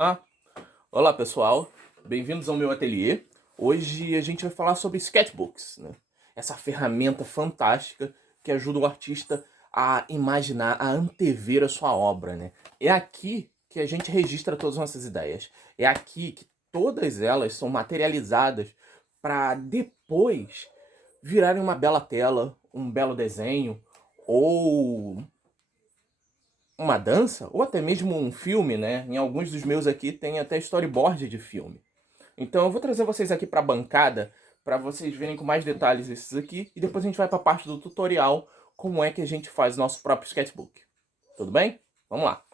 Ah, olá pessoal, bem-vindos ao meu ateliê. Hoje a gente vai falar sobre sketchbooks, né? Essa ferramenta fantástica que ajuda o artista a imaginar, a antever a sua obra, né? É aqui que a gente registra todas as nossas ideias. É aqui que todas elas são materializadas para depois virarem uma bela tela, um belo desenho ou uma dança, ou até mesmo um filme, né? Em alguns dos meus aqui tem até storyboard de filme. Então eu vou trazer vocês aqui para a bancada para vocês verem com mais detalhes esses aqui e depois a gente vai para a parte do tutorial como é que a gente faz nosso próprio sketchbook. Tudo bem? Vamos lá.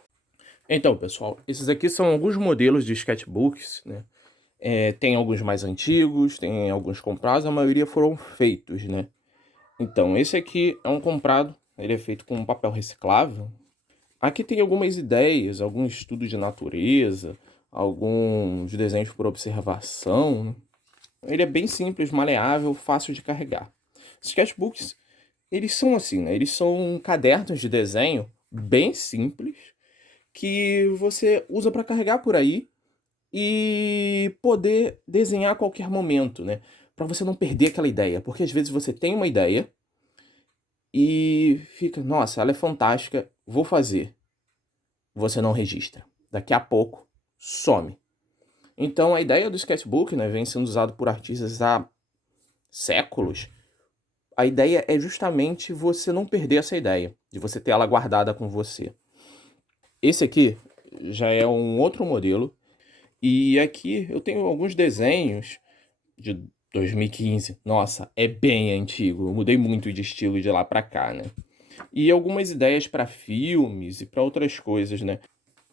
Então, pessoal, esses aqui são alguns modelos de sketchbooks, né? Tem alguns mais antigos, tem alguns comprados, a maioria foram feitos, né? Então, esse aqui é um comprado, ele é feito com papel reciclável. Aqui tem algumas ideias, alguns estudos de natureza, alguns desenhos por observação, né? Ele é bem simples, maleável, fácil de carregar. Sketchbooks, eles são assim, né? Eles são cadernos de desenho bem simples que você usa para carregar por aí e poder desenhar a qualquer momento, né? Para você não perder aquela ideia, porque às vezes você tem uma ideia e fica, nossa, ela é fantástica, vou fazer. Você não registra. Daqui a pouco some. Então a ideia do sketchbook, né, vem sendo usado por artistas há séculos. A ideia é justamente você não perder essa ideia, de você ter ela guardada com você. Esse aqui já é um outro modelo, e aqui eu tenho alguns desenhos de 2015. Nossa, é bem antigo, eu mudei muito de estilo de lá pra cá, né? E algumas ideias para filmes e para outras coisas, né?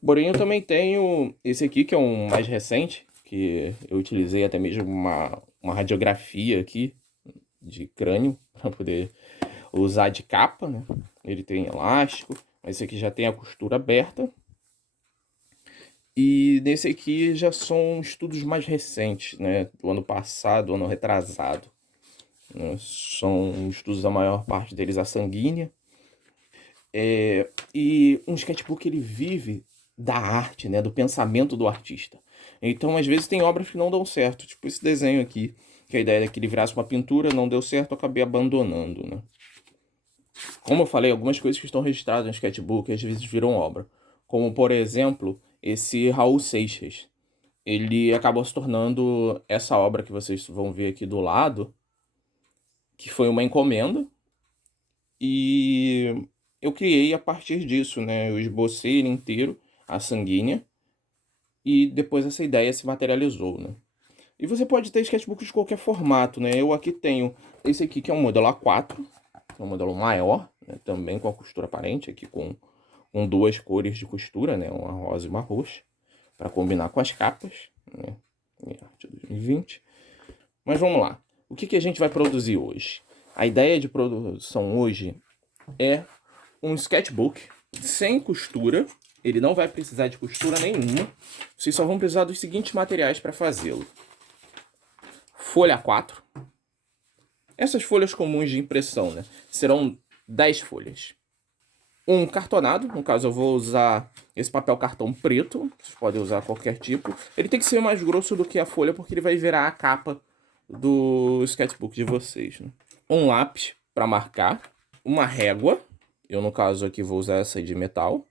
Porém, eu também tenho esse aqui, que é um mais recente, que eu utilizei até mesmo uma radiografia aqui de crânio para poder usar de capa, né? Ele tem elástico, mas esse aqui já tem a costura aberta. E nesse aqui já são estudos mais recentes, né? Do ano passado, ano retrasado, né? São estudos, a maior parte deles, a sanguínea. E um sketchbook, ele vive da arte, né? Do pensamento do artista. Então, às vezes, tem obras que não dão certo. Tipo esse desenho aqui, que a ideia é que ele virasse uma pintura, não deu certo, eu acabei abandonando, né? Como eu falei, algumas coisas que estão registradas no sketchbook às vezes viram obra. Como, por exemplo, esse Raul Seixas. Ele acabou se tornando essa obra que vocês vão ver aqui do lado, que foi uma encomenda. E eu criei a partir disso, né? Eu esbocei ele inteiro, a sanguínea, e depois essa ideia se materializou, né? E você pode ter sketchbook de qualquer formato, né? Eu aqui tenho esse aqui que é um modelo A4, é um modelo maior, né? Também com a costura aparente, aqui com duas cores de costura, né? Uma rosa e uma roxa, para combinar com as capas, né? De 2020. Mas vamos lá. O que a gente vai produzir hoje? A ideia de produção hoje é um sketchbook sem costura. Ele não vai precisar de costura nenhuma. Vocês só vão precisar dos seguintes materiais para fazê-lo: folha A4. Essas folhas comuns de impressão, né? Serão 10 folhas. Um cartonado, no caso eu vou usar esse papel cartão preto. Vocês podem usar qualquer tipo. Ele tem que ser mais grosso do que a folha, porque ele vai virar a capa do sketchbook de vocês, né? Um lápis para marcar. Uma régua. Eu, no caso aqui, vou usar essa de metal.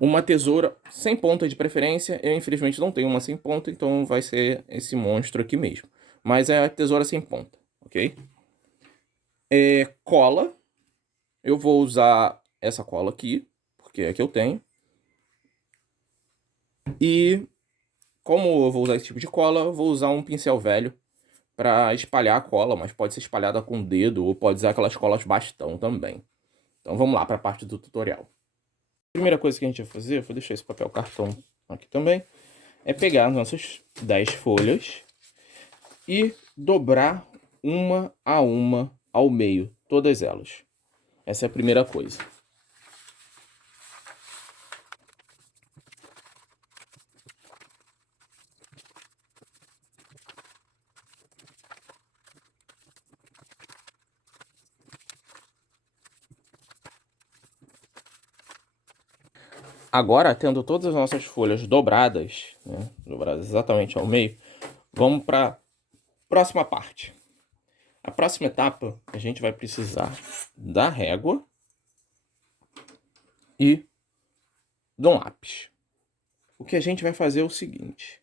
Uma tesoura sem ponta de preferência. Eu, infelizmente, não tenho uma sem ponta, então vai ser esse monstro aqui mesmo. Mas é a tesoura sem ponta, ok? Cola. Eu vou usar essa cola aqui, porque é a que eu tenho. E como eu vou usar esse tipo de cola, eu vou usar um pincel velho para espalhar a cola, mas pode ser espalhada com o dedo ou pode usar aquelas colas bastão também. Então vamos lá para a parte do tutorial. A primeira coisa que a gente vai fazer, vou deixar esse papel cartão aqui também, é pegar nossas 10 folhas e dobrar uma a uma ao meio, todas elas. Essa é a primeira coisa. Agora, tendo todas as nossas folhas dobradas, né, dobradas exatamente ao meio, vamos para a próxima parte. A próxima etapa, a gente vai precisar da régua e de um lápis. O que a gente vai fazer é o seguinte: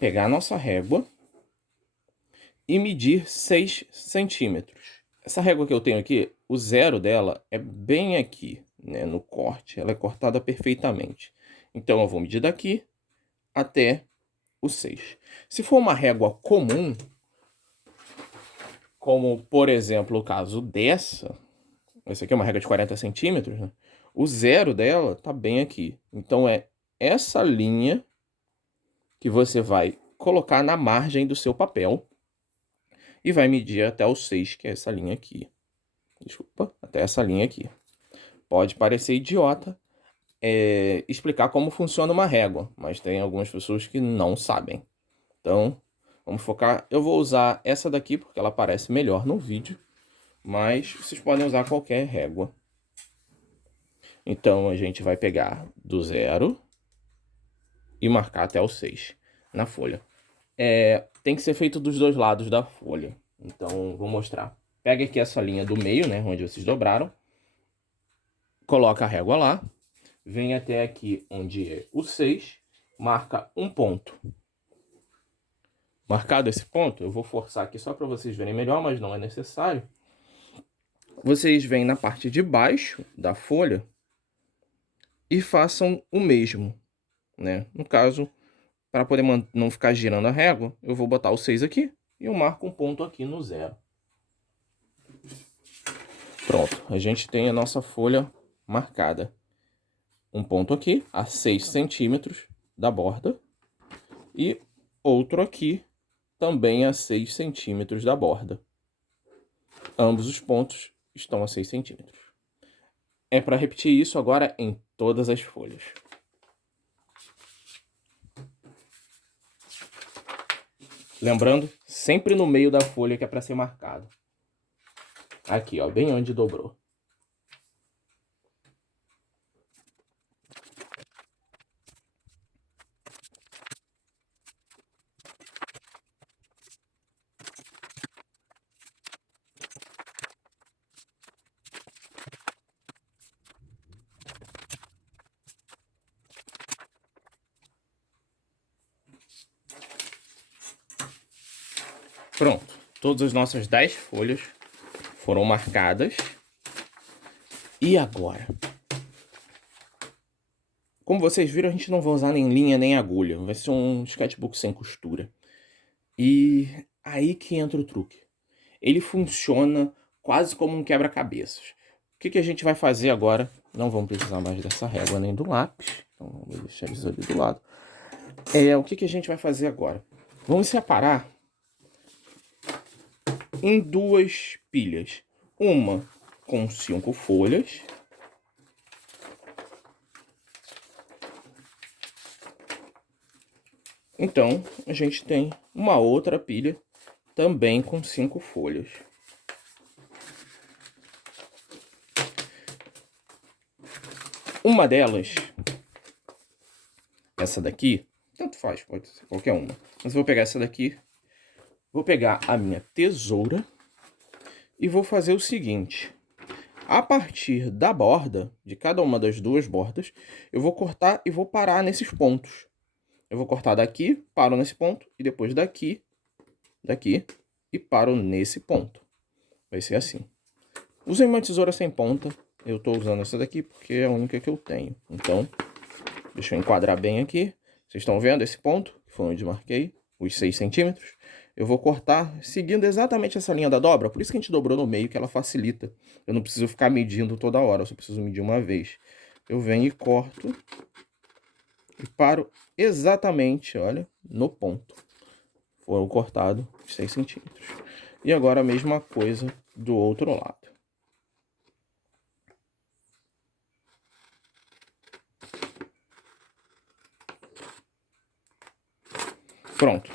pegar a nossa régua e medir 6 centímetros. Essa régua que eu tenho aqui, o zero dela é bem aqui, né, no corte. Ela é cortada perfeitamente. Então, eu vou medir daqui até o 6. Se for uma régua comum, como, por exemplo, o caso dessa, essa aqui é uma régua de 40 centímetros, né? O zero dela tá bem aqui. Então, é essa linha que você vai colocar na margem do seu papel e vai medir até o 6, que é essa linha aqui. Desculpa, até essa linha aqui. Pode parecer idiota explicar como funciona uma régua, mas tem algumas pessoas que não sabem. Então, vamos focar. Eu vou usar essa daqui porque ela aparece melhor no vídeo, mas vocês podem usar qualquer régua. Então, a gente vai pegar do zero e marcar até o 6 na folha. Tem que ser feito dos dois lados da folha. Então, vou mostrar. Pega aqui essa linha do meio, né, onde vocês dobraram. Coloca a régua lá. Vem até aqui onde é o 6. Marca um ponto. Marcado esse ponto, eu vou forçar aqui só para vocês verem melhor, mas não é necessário. Vocês vêm na parte de baixo da folha e façam o mesmo, né? No caso, para poder não ficar girando a régua, eu vou botar o 6 aqui e eu marco um ponto aqui no zero. Pronto, a gente tem a nossa folha marcada. Um ponto aqui a 6 centímetros da borda e outro aqui também a 6 centímetros da borda. Ambos os pontos estão a 6 centímetros. É para repetir isso agora em todas as folhas. Lembrando, sempre no meio da folha que é para ser marcado. Aqui, ó, bem onde dobrou. Pronto, todas as nossas 10 folhas foram marcadas. E agora? Como vocês viram, a gente não vai usar nem linha nem agulha. Vai ser um sketchbook sem costura. E aí que entra o truque. Ele funciona quase como um quebra-cabeças. O que a gente vai fazer agora? Não vamos precisar mais dessa régua nem do lápis. Então vamos deixar eles ali do lado. O que a gente vai fazer agora? Vamos separar em duas pilhas. Uma com 5 folhas. Então, a gente tem uma outra pilha também com 5 folhas. Uma delas, essa daqui, tanto faz, pode ser qualquer uma. Mas eu vou pegar essa daqui, vou pegar a minha tesoura e vou fazer o seguinte. A partir da borda, de cada uma das duas bordas, eu vou cortar e vou parar nesses pontos. Eu vou cortar daqui, paro nesse ponto, e depois daqui, e paro nesse ponto. Vai ser assim. Usei uma tesoura sem ponta. Eu tô usando essa daqui porque é a única que eu tenho. Então, deixa eu enquadrar bem aqui. Vocês estão vendo esse ponto? Que foi onde marquei os 6 centímetros. Eu vou cortar seguindo exatamente essa linha da dobra. Por isso que a gente dobrou no meio, que ela facilita. Eu não preciso ficar medindo toda hora. Eu só preciso medir uma vez. Eu venho e corto. E paro exatamente, olha, no ponto. Foram cortados 6 centímetros. E agora a mesma coisa do outro lado. Pronto.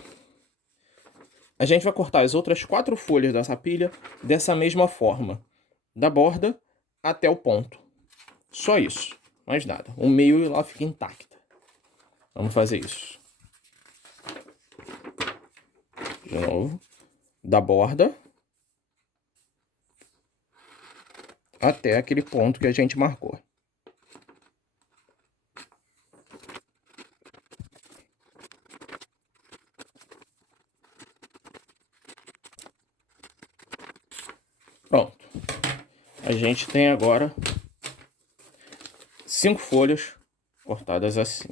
A gente vai cortar as outras 4 folhas dessa pilha dessa mesma forma. Da borda até o ponto. Só isso. mais nada. O meio ela fica intacta. Vamos fazer isso. De novo. Da borda até aquele ponto que a gente marcou. Pronto. A gente tem agora 5 folhas cortadas assim.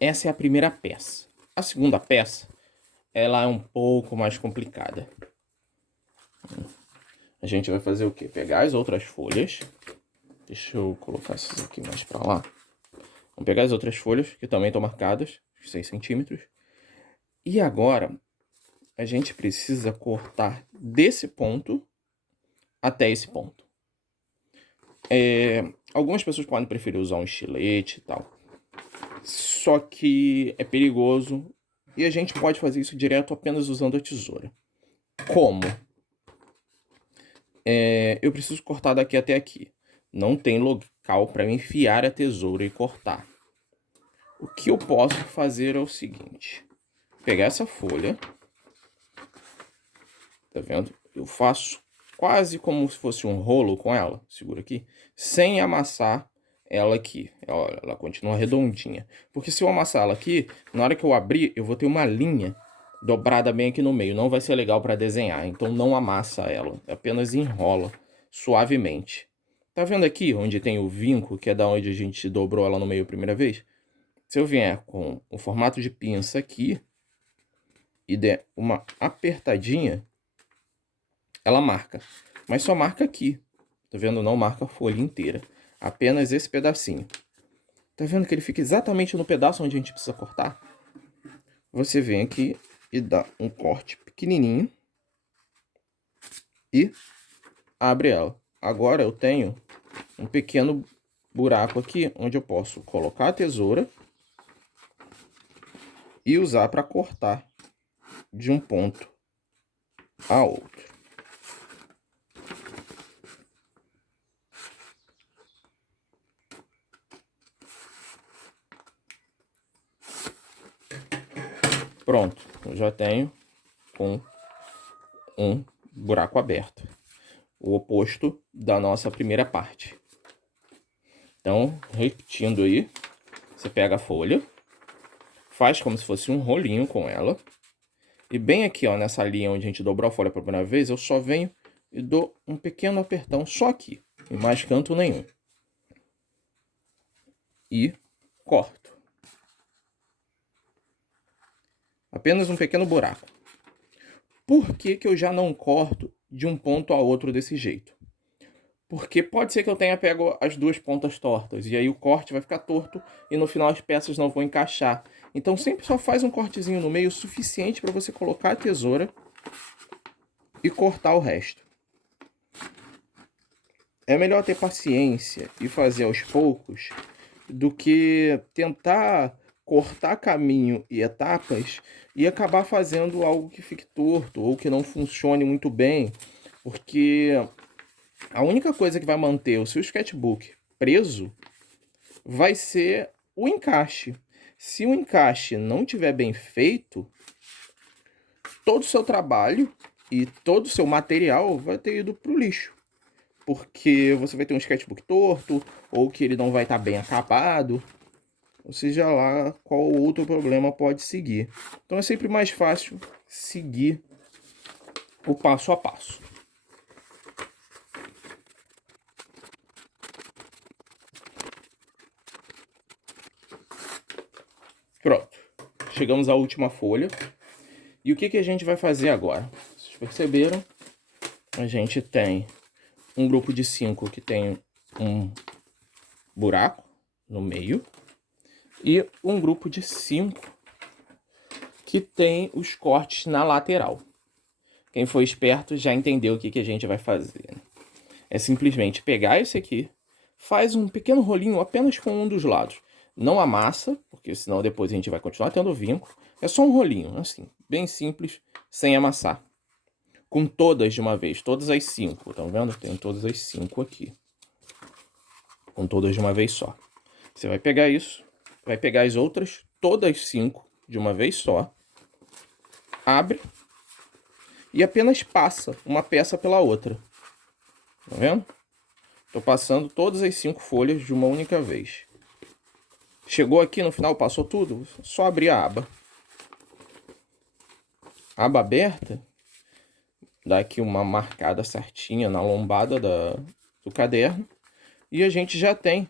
Essa é a primeira peça. A segunda peça, ela é um pouco mais complicada. A gente vai fazer o quê? Pegar as outras folhas. Deixa eu colocar essas aqui mais pra lá. Vamos pegar as outras folhas, que também estão marcadas, 6 centímetros. E agora, a gente precisa cortar desse ponto até esse ponto. Algumas pessoas podem preferir usar um estilete e tal. Só que é perigoso. E a gente pode fazer isso direto apenas usando a tesoura. Como? Eu preciso cortar daqui até aqui. Não tem local para enfiar a tesoura e cortar. O que eu posso fazer é o seguinte. Pegar essa folha. Tá vendo? Eu faço quase como se fosse um rolo com ela. Segura aqui. Sem amassar ela aqui. Ela continua redondinha. Porque se eu amassar ela aqui, na hora que eu abrir, eu vou ter uma linha dobrada bem aqui no meio. Não vai ser legal para desenhar. Então não amassa ela. Apenas enrola suavemente. Tá vendo aqui onde tem o vinco, que é da onde a gente dobrou ela no meio a primeira vez? Se eu vier com o formato de pinça aqui e der uma apertadinha, ela marca. Mas só marca aqui. Tá vendo? Não marca a folha inteira. Apenas esse pedacinho. Tá vendo que ele fica exatamente no pedaço onde a gente precisa cortar? Você vem aqui e dá um corte pequenininho. E abre ela. Agora eu tenho um pequeno buraco aqui, onde eu posso colocar a tesoura e usar para cortar de um ponto a outro. Pronto, eu já tenho com um buraco aberto, o oposto da nossa primeira parte. Então, repetindo aí, você pega a folha, faz como se fosse um rolinho com ela, e bem aqui, ó, nessa linha onde a gente dobrou a folha pela primeira vez, eu só venho e dou um pequeno apertão só aqui, em mais canto nenhum. E corto. Apenas um pequeno buraco. Por que que eu já não corto de um ponto a outro desse jeito? Porque pode ser que eu tenha pego as duas pontas tortas, e aí o corte vai ficar torto, e no final as peças não vão encaixar. Então sempre só faz um cortezinho no meio suficiente para você colocar a tesoura e cortar o resto. É melhor ter paciência e fazer aos poucos do que tentar cortar caminho e etapas e acabar fazendo algo que fique torto ou que não funcione muito bem, porque a única coisa que vai manter o seu sketchbook preso vai ser o encaixe. Se o encaixe não estiver bem feito, todo o seu trabalho e todo o seu material vai ter ido para o lixo. Porque você vai ter um sketchbook torto, ou que ele não vai estar bem acabado, ou seja lá qual outro problema pode seguir. Então é sempre mais fácil seguir o passo a passo. Pronto, chegamos à última folha. E o que que a gente vai fazer agora? Vocês perceberam? A gente tem um grupo de 5 que tem um buraco no meio. E um grupo de 5 que tem os cortes na lateral. Quem foi esperto já entendeu o que que a gente vai fazer, né? É simplesmente pegar esse aqui, faz um pequeno rolinho apenas com um dos lados. Não amassa, porque senão depois a gente vai continuar tendo vinco. É só um rolinho, assim, bem simples, sem amassar. Com todas de uma vez, todas as 5, tá vendo? Tem todas as 5 aqui. com todas de uma vez só. Você vai pegar isso, vai pegar as outras, todas 5 de uma vez só, abre e apenas passa uma peça pela outra. Tá vendo? Tô passando todas as 5 folhas de uma única vez. Chegou aqui no final, passou tudo, só abrir a aba. Aba aberta, dá aqui uma marcada certinha na lombada do caderno. E a gente já tem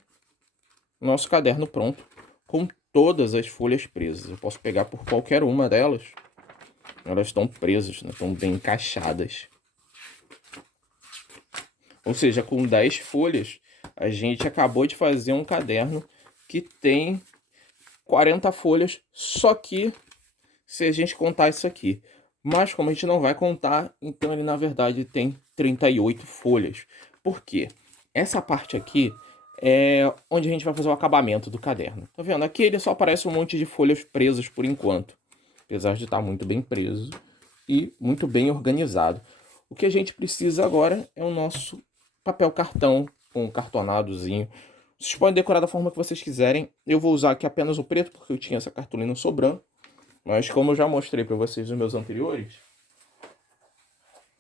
nosso caderno pronto, com todas as folhas presas. Eu posso pegar por qualquer uma delas. Elas estão presas, né? Estão bem encaixadas. Ou seja, com 10 folhas, a gente acabou de fazer um caderno que tem 40 folhas, só que se a gente contar isso aqui. Mas como a gente não vai contar, então ele na verdade tem 38 folhas. Por quê? Essa parte aqui é onde a gente vai fazer o acabamento do caderno. Tá vendo? Aqui ele só aparece um monte de folhas presas por enquanto. Apesar de estar muito bem preso e muito bem organizado. O que a gente precisa agora é o nosso papel cartão com um cartonadozinho. Vocês podem decorar da forma que vocês quiserem. Eu vou usar aqui apenas o preto porque eu tinha essa cartolina sobrando. Mas como eu já mostrei para vocês nos meus anteriores,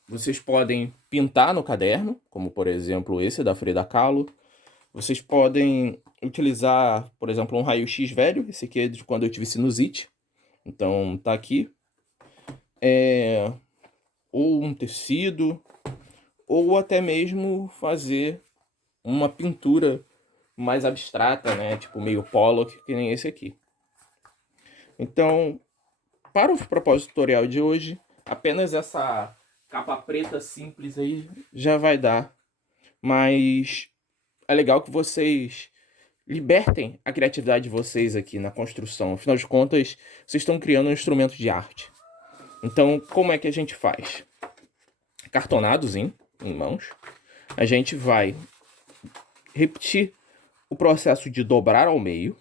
vocês podem pintar no caderno, como por exemplo esse da Frida Kahlo. Vocês podem utilizar, por exemplo, um raio-x velho. Esse aqui é de quando eu tive sinusite. Então tá aqui. Ou um tecido, ou até mesmo fazer uma pintura mais abstrata, né? Tipo meio Pollock, que nem esse aqui. Então, para o propósito tutorial de hoje, apenas essa capa preta simples aí já vai dar. Mas é legal que vocês libertem a criatividade de vocês aqui na construção. Afinal de contas, vocês estão criando um instrumento de arte. Então, como é que a gente faz? Cartonados em mãos. A gente vai repetir o processo de dobrar ao meio.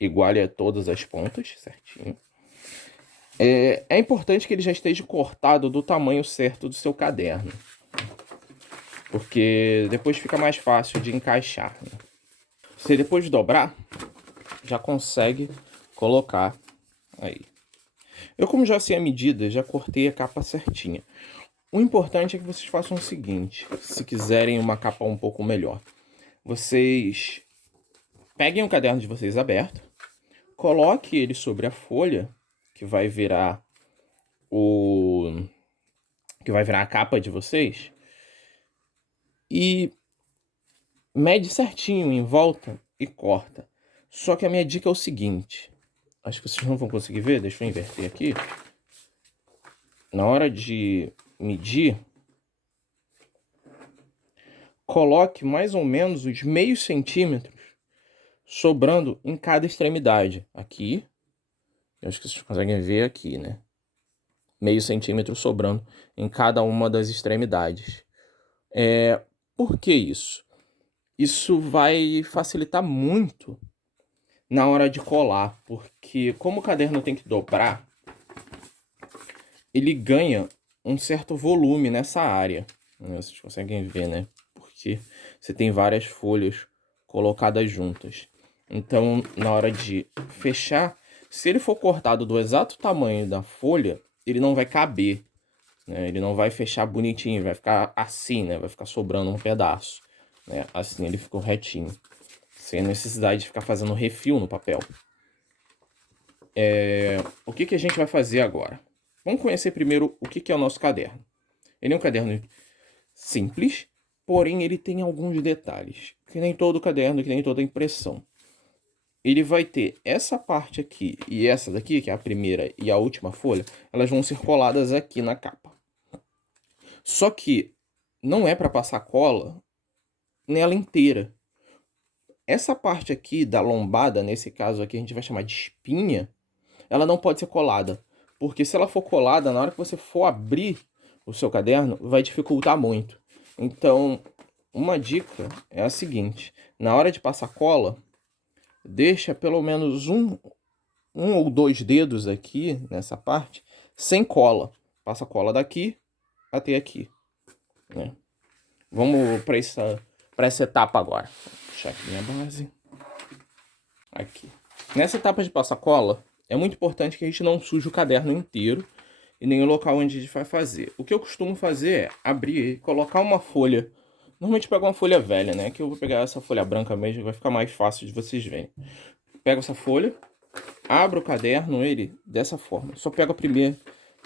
Iguale a todas as pontas, certinho. É importante que ele já esteja cortado do tamanho certo do seu caderno. Porque depois fica mais fácil de encaixar, né? Você depois de dobrar, já consegue colocar aí. Eu, como já sei a medida, já cortei a capa certinha. O importante é que vocês façam o seguinte, se quiserem uma capa um pouco melhor. Vocês peguem o caderno de vocês aberto, coloque ele sobre a folha, que vai virar a capa de vocês, e mede certinho em volta e corta. Só que a minha dica é o seguinte, acho que vocês não vão conseguir ver, deixa eu inverter aqui. Na hora de medir, coloque mais ou menos os meios centímetros sobrando em cada extremidade. Aqui, eu acho que vocês conseguem ver aqui, né? Meio centímetro sobrando em cada uma das extremidades. Por que isso? Isso vai facilitar muito na hora de colar, porque como o caderno tem que dobrar, ele ganha um certo volume nessa área. Vocês conseguem ver, né? Porque você tem várias folhas colocadas juntas. Então, na hora de fechar, se ele for cortado do exato tamanho da folha, ele não vai caber, né? Ele não vai fechar bonitinho, vai ficar assim, né? Vai ficar sobrando um pedaço, né? Assim ele ficou retinho, sem necessidade de ficar fazendo refil no papel. O que a gente vai fazer agora? Vamos conhecer primeiro o que é o nosso caderno. Ele é um caderno simples, porém ele tem alguns detalhes, que nem todo caderno, que nem toda impressão. Ele vai ter essa parte aqui e essa daqui, que é a primeira e a última folha, elas vão ser coladas aqui na capa. Só que não é para passar cola nela inteira. Essa parte aqui da lombada, nesse caso aqui a gente vai chamar de espinha, ela não pode ser colada. Porque se ela for colada, na hora que você for abrir o seu caderno, vai dificultar muito. Então, uma dica é a seguinte. Na hora de passar cola, deixa pelo menos um ou dois dedos aqui, nessa parte, sem cola. Passa cola daqui até aqui, né? Vamos para essa etapa agora. Vou puxar aqui minha base. Aqui. Nessa etapa de passar cola, é muito importante que a gente não suje o caderno inteiro e nem o local onde a gente vai fazer. O que eu costumo fazer é abrir e colocar uma folha. Normalmente eu pego uma folha velha, né? Que eu vou pegar essa folha branca mesmo, vai ficar mais fácil de vocês verem. Pego essa folha, abro o caderno, ele dessa forma. Só pego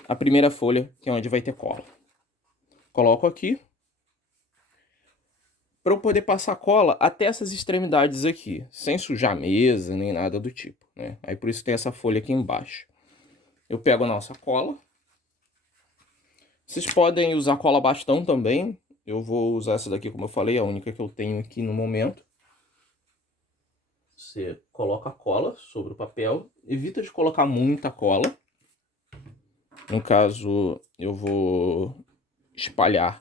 a primeira folha, que é onde vai ter cola. Coloco aqui. Para eu poder passar cola até essas extremidades aqui, sem sujar a mesa, nem nada do tipo, né? Aí por isso tem essa folha aqui embaixo. Eu pego a nossa cola. Vocês podem usar cola bastão também. Eu vou usar essa daqui, como eu falei, a única que eu tenho aqui no momento. Você coloca a cola sobre o papel. Evita de colocar muita cola. No caso, eu vou espalhar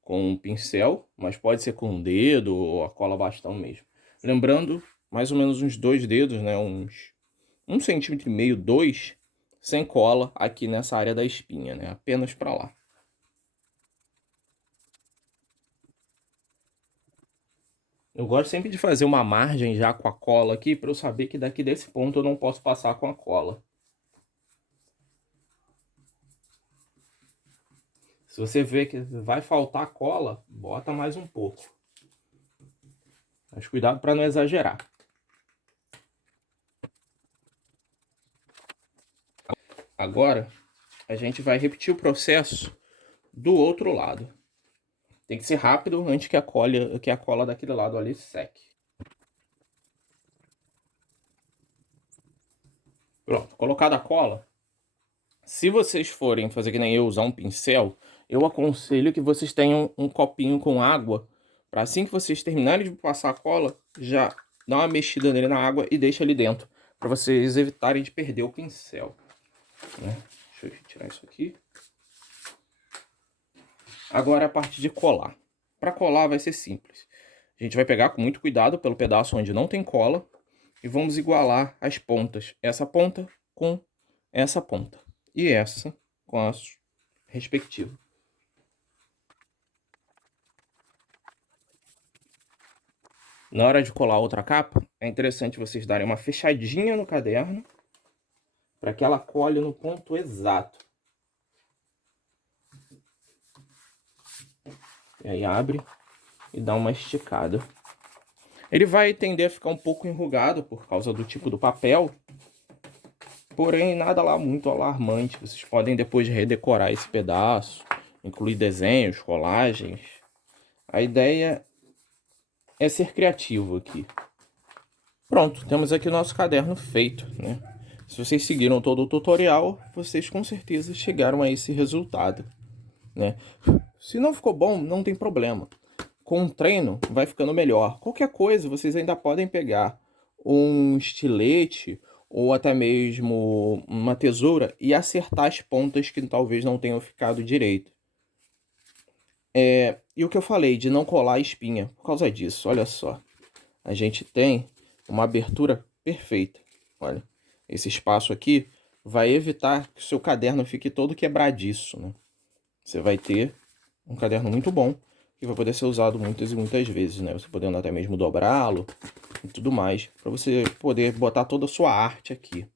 com um pincel, mas pode ser com um dedo ou a cola bastão mesmo. Lembrando, mais ou menos uns 2 dedos, né? Uns 1,5 centímetro, 2, sem cola aqui nessa área da espinha, né? Apenas para lá. Eu gosto sempre de fazer uma margem já com a cola aqui, para eu saber que daqui desse ponto eu não posso passar com a cola. Se você vê que vai faltar cola, bota mais um pouco. Mas cuidado para não exagerar. Agora, a gente vai repetir o processo do outro lado. Tem que ser rápido antes que a cola daquele lado ali seque. Pronto, colocada a cola. Se vocês forem fazer que nem eu, usar um pincel, eu aconselho que vocês tenham um copinho com água, para assim que vocês terminarem de passar a cola, já dá uma mexida nele na água e deixa ali dentro, para vocês evitarem de perder o pincel, né? Deixa eu tirar isso aqui. Agora a parte de colar. Para colar vai ser simples. A gente vai pegar com muito cuidado pelo pedaço onde não tem cola e vamos igualar as pontas. Essa ponta com essa ponta e essa com a respectiva. Na hora de colar outra capa, é interessante vocês darem uma fechadinha no caderno para que ela cole no ponto exato. E aí abre e dá uma esticada. Ele vai tender a ficar um pouco enrugado por causa do tipo do papel, porém nada lá muito alarmante. Vocês podem depois redecorar esse pedaço, incluir desenhos, colagens. A ideia é ser criativo aqui. Pronto, temos aqui o nosso caderno feito, né? Se vocês seguiram todo o tutorial, vocês com certeza chegaram a esse resultado, né? Se não ficou bom, não tem problema. Com o treino, vai ficando melhor. Qualquer coisa, vocês ainda podem pegar um estilete ou até mesmo uma tesoura e acertar as pontas que talvez não tenham ficado direito. E o que eu falei de não colar a espinha, por causa disso, olha só. A gente tem uma abertura perfeita. Olha, esse espaço aqui vai evitar que o seu caderno fique todo quebradiço, né? Você vai ter um caderno muito bom que vai poder ser usado muitas e muitas vezes, né? Você podendo até mesmo dobrá-lo e tudo mais, para você poder botar toda a sua arte aqui.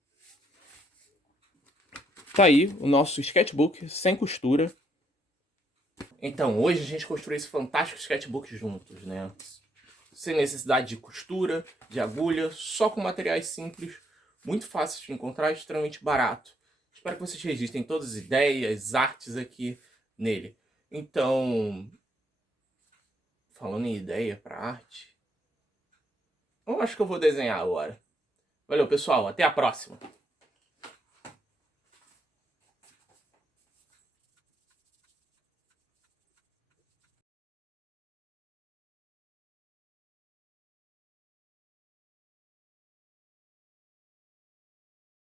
Tá aí o nosso sketchbook sem costura. Então, hoje a gente construiu esse fantástico sketchbook juntos, né? Sem necessidade de costura, de agulha, só com materiais simples, muito fácil de encontrar e extremamente barato. Espero que vocês registrem todas as ideias, artes aqui nele. Então, falando em ideia para arte, eu acho que eu vou desenhar agora. Valeu, pessoal. Até a próxima.